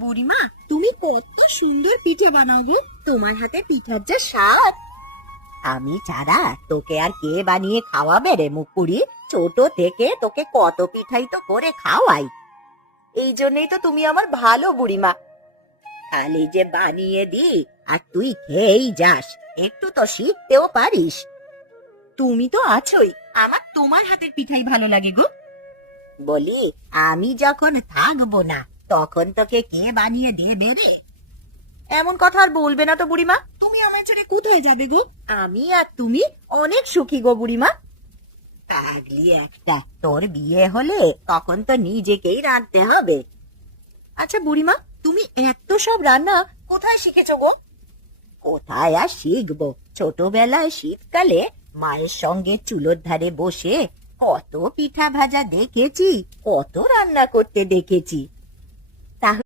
বুড়িমা, তুমি কত সুন্দর পিঠে বানাও গো। তোমার হাতে পিঠার যা স্বাদ। আমি ছাড়া তোকে আর কে বানিয়ে খাওয়াবে রে মুকুড়ি ছোট থেকে তোকে কত পিঠাই তো করে খাওয়াই। এই জন্যই তো তুমি আমার ভালো বুড়িমা। খালি যে বানিয়ে দি, আর তুই খেয়েই যাস। একটু তো শিখতেও পারিস। তুমি তো আছোই, আমার তোমার হাতের পিঠাই ভালো লাগে গো। বলি, আমি যখন থাকব না তখন তোকে কে বানিয়ে দেবে রে? এমন কথা আর বলবে না তো বুড়িমা। তুমি আমায় ছেড়ে কোথায় যাবে গো? আমি আর তুমি অনেক সুখী গো বুড়িমা। পাগলি একটা তোর বিয়ে হলে তখন তো নিজেকেই রাঁধতে হবে। আচ্ছা বুড়িমা তুমি এত সব রান্না কোথায় শিখেছো গো? কোথায় আর শিখব? ছোটবেলায় শীতকালে মায়ের সঙ্গে চুলোর ধারে বসে কত পিঠা ভাজা দেখেছি কত রান্না করতে দেখেছি।